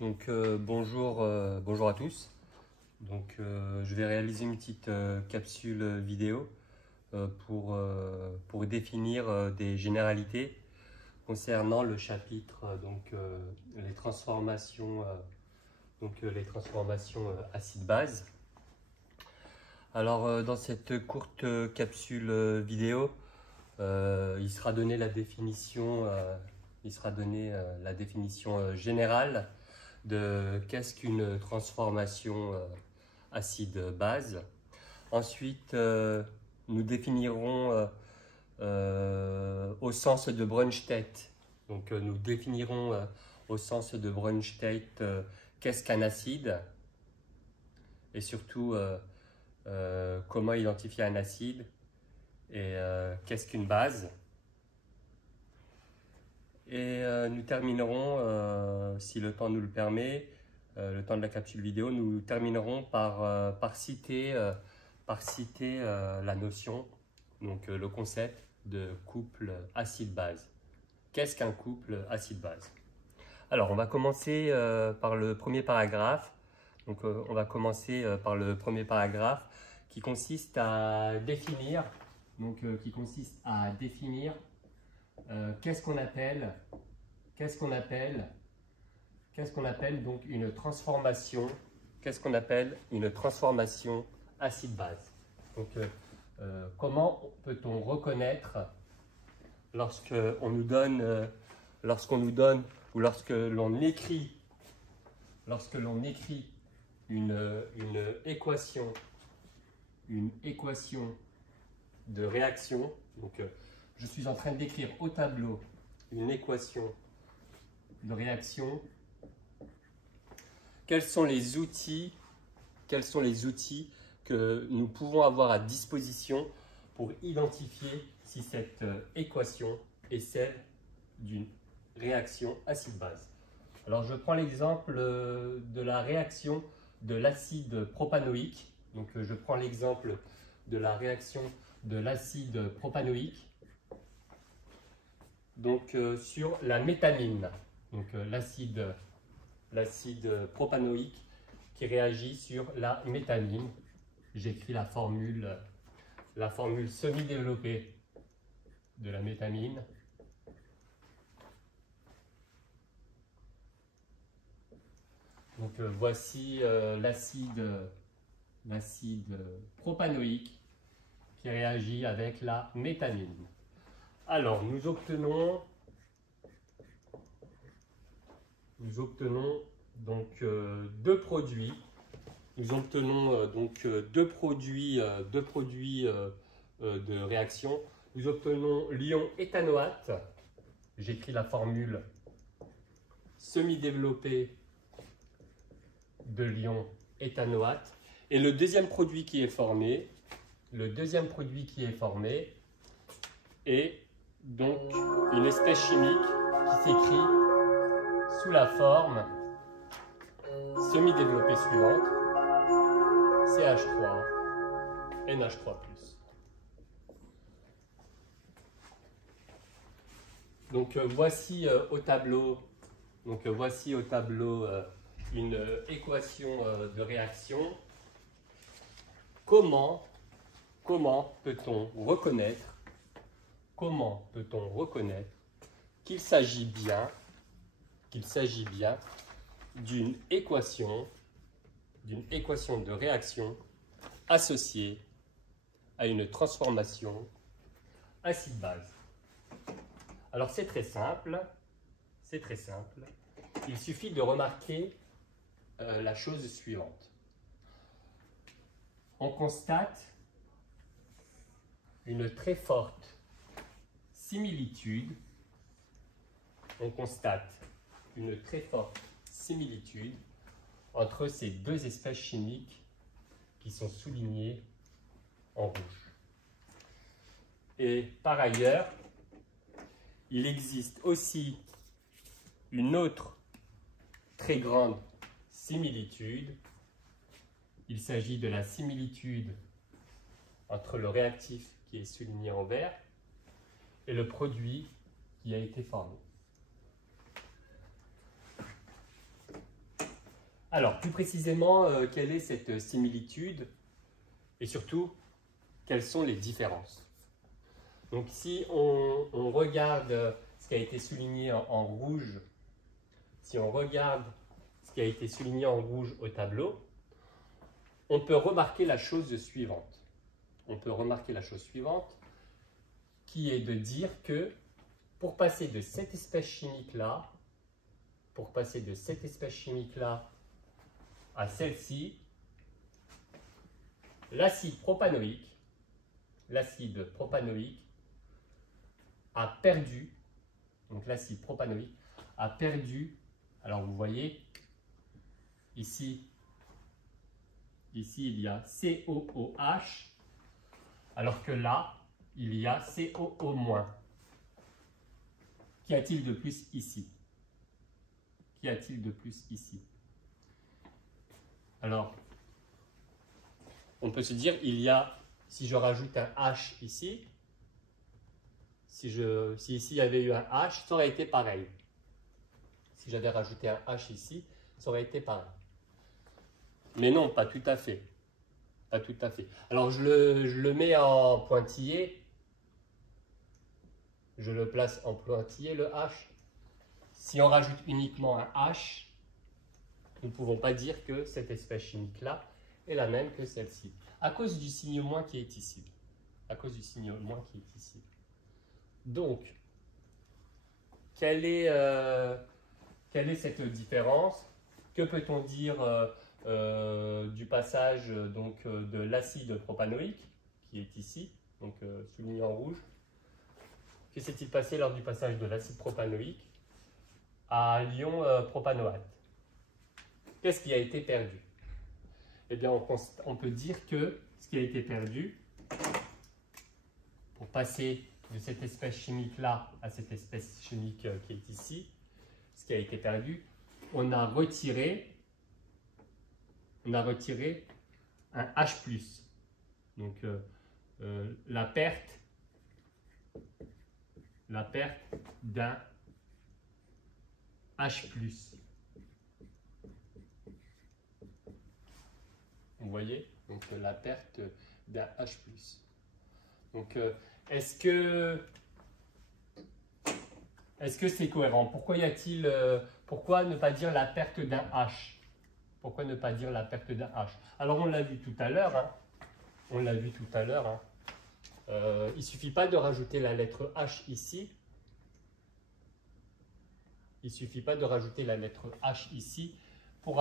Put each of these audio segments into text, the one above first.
Donc bonjour à tous. Donc je vais réaliser une petite capsule vidéo pour définir des généralités concernant le chapitre les transformations acide-base. Alors dans cette courte capsule vidéo, il sera donné la définition générale de qu'est-ce qu'une transformation acide-base. Ensuite, nous définirons au sens de Brønsted. Donc, nous définirons au sens de Brønsted qu'est-ce qu'un acide et surtout comment identifier un acide et qu'est-ce qu'une base. Et nous terminerons, si le temps nous le permet, le temps de la capsule vidéo, nous terminerons par citer la notion, donc le concept de couple acide-base. Qu'est-ce qu'un couple acide-base? Alors, on va commencer par le premier paragraphe. Donc, on va commencer par le premier paragraphe qui consiste à définir, qu'est-ce qu'on appelle donc une transformation, acide-base. Donc, comment peut-on reconnaître lorsque l'on écrit une équation de réaction. Donc, je suis en train d'écrire au tableau une équation de réaction. Quels sont les outils que nous pouvons avoir à disposition pour identifier si cette équation est celle d'une réaction acide-base? Alors, je prends l'exemple de la réaction de l'acide propanoïque. Donc, je prends l'exemple de la réaction de l'acide propanoïque. Donc, sur la méthamine, donc l'acide propanoïque qui réagit sur la méthamine. J'écris la formule semi-développée de la méthamine. Donc voici l'acide propanoïque qui réagit avec la méthamine. Alors nous obtenons donc deux produits. Nous obtenons deux produits de réaction. Nous obtenons l'ion éthanoate. J'écris la formule semi-développée de l'ion éthanoate. Et le deuxième produit qui est formé, est donc une espèce chimique qui s'écrit sous la forme semi-développée suivante, CH3, NH3+. Donc voici au tableau une équation de réaction. Comment peut-on reconnaître qu'il s'agit bien d'une équation de réaction associée à une transformation acide-base? Alors c'est très simple. Il suffit de remarquer la chose suivante. On constate une très forte similitude entre ces deux espèces chimiques qui sont soulignées en rouge. Et par ailleurs, il existe aussi une autre très grande similitude. Il s'agit de la similitude entre le réactif qui est souligné en vert et le produit qui a été formé. Alors, plus précisément, quelle est cette similitude et surtout, quelles sont les différences? Donc, si on regarde ce qui a été souligné en rouge, si on regarde ce qui a été souligné en rouge au tableau, on peut remarquer la chose suivante. On peut remarquer la chose suivante, qui est de dire que pour passer de cette espèce chimique-là, à celle-ci, l'acide propanoïque a perdu, donc l'acide propanoïque a perdu, alors vous voyez, ici il y a COOH, alors que là, il y a COO-. Qu'y a-t-il de plus ici? Qu'y a-t-il de plus ici? Alors, on peut se dire, il y a, si je rajoute un H ici, si ici il y avait eu un H, ça aurait été pareil. Si j'avais rajouté un H ici, ça aurait été pareil. Mais non, pas tout à fait. Pas tout à fait. Alors, je le mets en pointillé. Je le place en pointillé, le H. Si on rajoute uniquement un H, nous ne pouvons pas dire que cette espèce chimique-là est la même que celle-ci. À cause du signe moins qui est ici. À cause du signe moins qui est ici. Donc, quelle est cette différence? Que peut-on dire du passage donc, de l'acide propanoïque, qui est ici, donc souligné en rouge? Que s'est-il passé lors du passage de l'acide propanoïque à l'ion propanoate? Qu'est-ce qui a été perdu? Eh bien, on peut dire que ce qui a été perdu, pour passer de cette espèce chimique-là à cette espèce chimique qui est ici, ce qui a été perdu, on a retiré un H+. Donc, la perte d'un H+. Vous voyez? Donc, la perte d'un H+. Donc, est-ce que c'est cohérent? Pourquoi ne pas dire la perte d'un H? Pourquoi ne pas dire la perte d'un H? Alors, on l'a vu tout à l'heure. Il ne suffit pas de rajouter la lettre H ici. Pour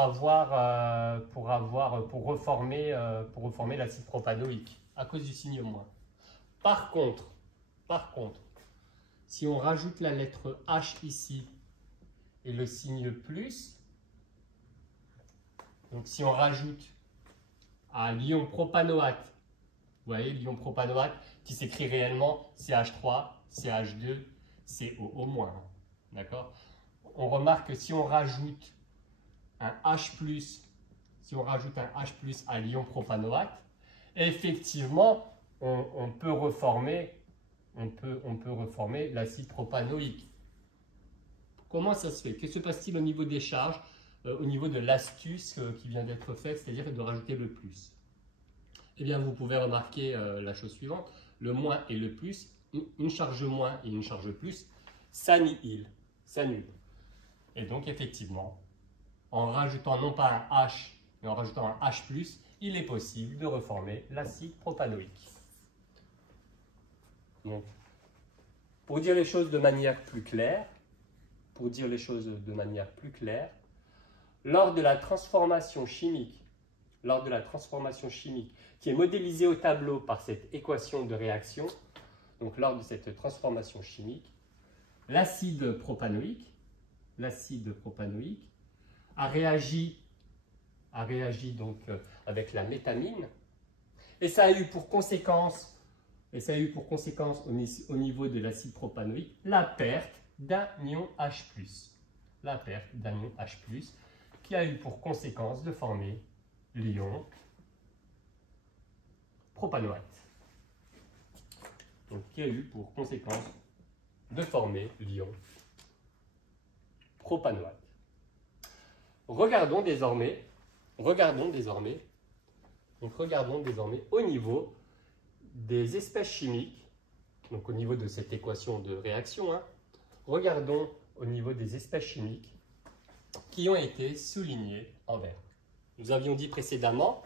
reformer l'acide propanoïque à cause du signe moins. Par contre, si on rajoute la lettre H ici et le signe plus, donc si on rajoute à l'ion propanoate, vous voyez l'ion propanoate qui s'écrit réellement CH3, CH2, COO-, d'accord? On remarque que si on rajoute un H+, à l'ion propanoate, effectivement, on peut reformer l'acide propanoïque. Comment ça se fait? Que se passe-t-il au niveau des charges, au niveau de l'astuce qui vient d'être faite, c'est-à-dire de rajouter le plus? Eh bien, vous pouvez remarquer la chose suivante. Le moins et le plus, une charge moins et une charge plus, s'annihilent. Et donc, effectivement, en rajoutant non pas un H, mais en rajoutant un H+, il est possible de reformer l'acide propanoïque. Donc, pour dire les choses de manière plus claire, lors de la transformation chimique qui est modélisée au tableau par cette équation de réaction, donc lors de cette transformation chimique, l'acide propanoïque a réagi donc avec la métamine, et ça a eu pour conséquence au niveau de l'acide propanoïque la perte d'un ion H+. Qui a eu pour conséquence de former l'ion propanoate. Donc, qui a eu pour conséquence de former l'ion propanoate. regardons désormais au niveau des espèces chimiques, donc au niveau de cette équation de réaction, hein, regardons au niveau des espèces chimiques qui ont été soulignées en vert. Nous avions dit précédemment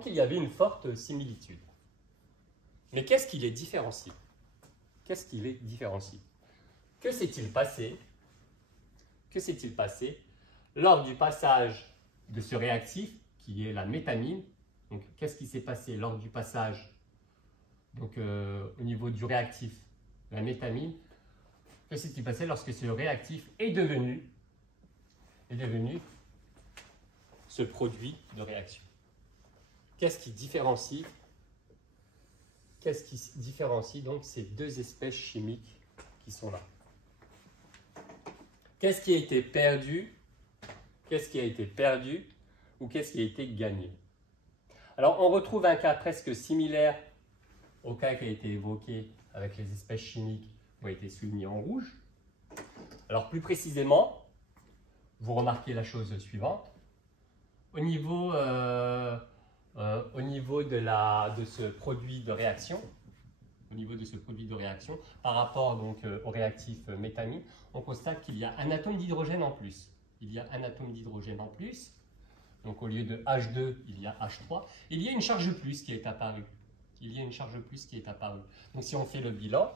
qu'il y avait une forte similitude. Mais qu'est-ce qui les différencie? Que s'est-il passé lors du passage de ce réactif qui est la métamine? Donc, qu'est-ce qui s'est passé lors du passage au niveau du réactif, la métamine? Que s'est-il passé lorsque ce réactif est devenu ce produit de réaction? Qu'est-ce qui différencie donc ces deux espèces chimiques qui sont là? Qu'est-ce qui a été perdu? Ou qu'est-ce qui a été gagné? Alors, on retrouve un cas presque similaire au cas qui a été évoqué avec les espèces chimiques qui ont été soulignées en rouge. Alors, plus précisément, vous remarquez la chose suivante. Au niveau de ce produit de réaction, par rapport donc au réactif métamine, on constate qu'il y a un atome d'hydrogène en plus. Donc au lieu de H2, il y a H3. Il y a une charge plus qui est apparue. Donc si on fait le bilan,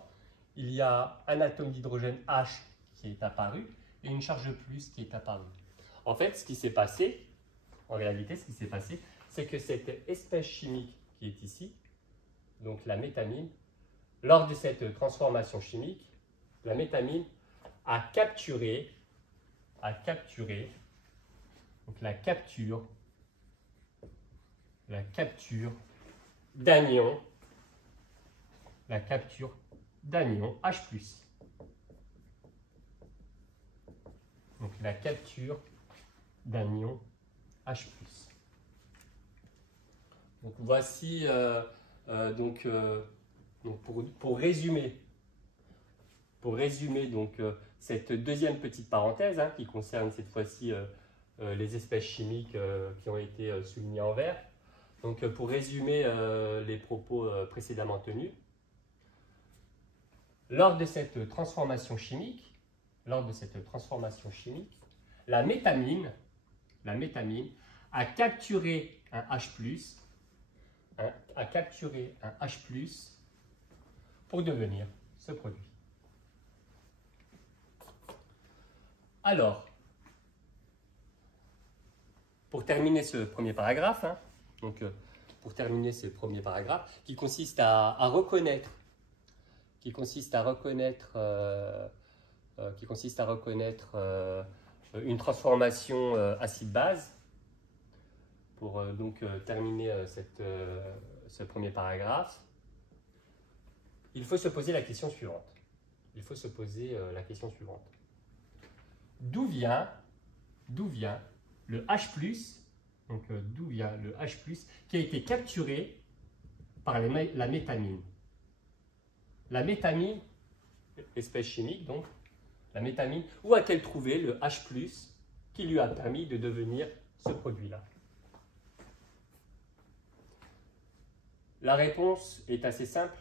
il y a un atome d'hydrogène H qui est apparu et une charge plus qui est apparue. En fait, ce qui s'est passé, c'est que cette espèce chimique qui est ici, donc la métamine, lors de cette transformation chimique, la métamine a capturé donc la capture d'anion H+. Donc la capture d'anion H+. Donc voici pour résumer donc cette deuxième petite parenthèse hein, qui concerne cette fois-ci les espèces chimiques qui ont été soulignées en vert. Donc pour résumer les propos précédemment tenus, lors de cette transformation chimique, la métamine a capturé un H+, pour devenir ce produit. Alors, pour terminer ce premier paragraphe, qui consiste à reconnaître une transformation acide-base, pour terminer ce premier paragraphe, il faut se poser la question suivante. D'où vient le H+, qui a été capturé par la métamine? La métamine, espèce chimique donc, la métamine, où a-t-elle trouvé le H+, qui lui a permis de devenir ce produit-là? La réponse est assez simple.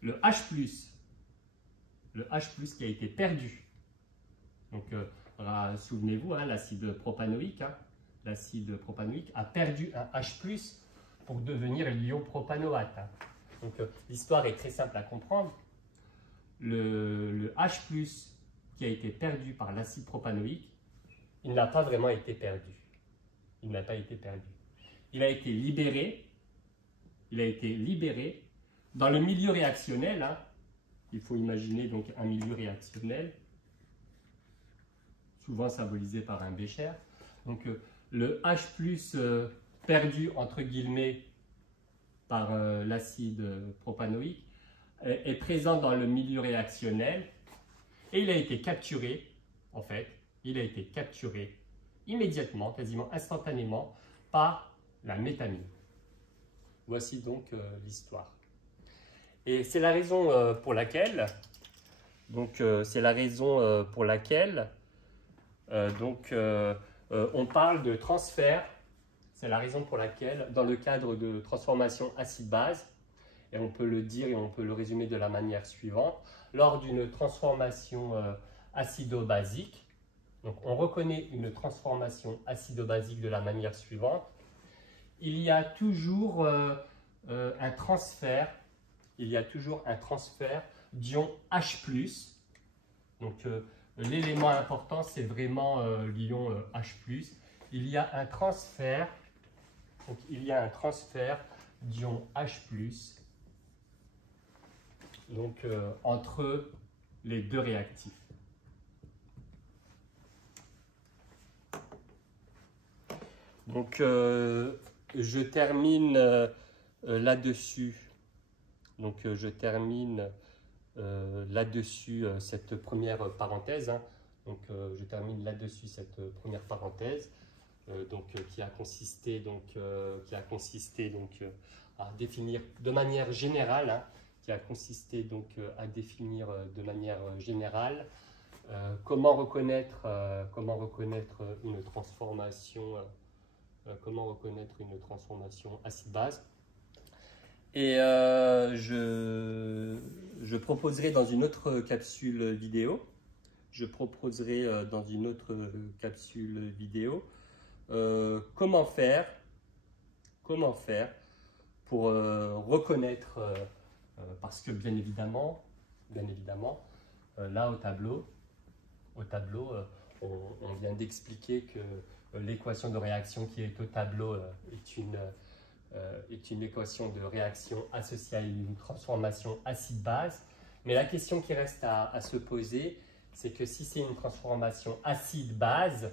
Le H+, qui a été perdu. Donc, souvenez-vous, hein, l'acide propanoïque a perdu un H+ pour devenir l'iopropanoate. Hein. Donc, l'histoire est très simple à comprendre. Le H+ qui a été perdu par l'acide propanoïque, il n'a pas vraiment été perdu. Il a été libéré dans le milieu réactionnel. Hein. Il faut imaginer donc un milieu réactionnel, souvent symbolisé par un bécher. Donc le H+ perdu entre guillemets par l'acide propanoïque est présent dans le milieu réactionnel et il a été capturé, immédiatement, quasiment instantanément, par la métamine. Voici donc l'histoire. Et c'est la raison pour laquelle Donc c'est la raison pour laquelle on parle de transfert. C'est la raison pour laquelle, dans le cadre de transformation acide-base, et on peut le dire et on peut le résumer de la manière suivante, lors d'une transformation acido-basique, donc on reconnaît une transformation acido-basique de la manière suivante, il y a toujours un transfert d'ion H+. Donc l'élément important, c'est vraiment l'ion H+. Il y a un transfert d'ion H+, donc entre les deux réactifs. Donc je termine là-dessus. Donc je termine là-dessus cette première parenthèse. Hein. Donc je termine là-dessus cette première parenthèse. Qui a consisté à définir de manière générale, comment reconnaître une transformation acide-base. Et je proposerai dans une autre capsule vidéo, comment faire pour reconnaître, parce que bien évidemment, là au tableau, on vient d'expliquer que l'équation de réaction qui est au tableau est une équation de réaction associée à une transformation acide-base. Mais la question qui reste à se poser, c'est que si c'est une transformation acide-base,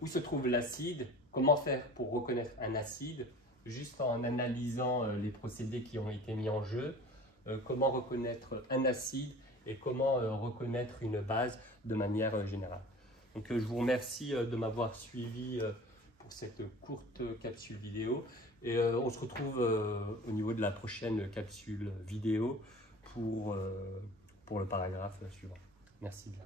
où se trouve l'acide? Comment faire pour reconnaître un acide? Juste en analysant les procédés qui ont été mis en jeu, comment reconnaître un acide et comment reconnaître une base de manière générale. Donc je vous remercie de m'avoir suivi pour cette courte capsule vidéo et on se retrouve au niveau de la prochaine capsule vidéo pour le paragraphe suivant. Merci bien.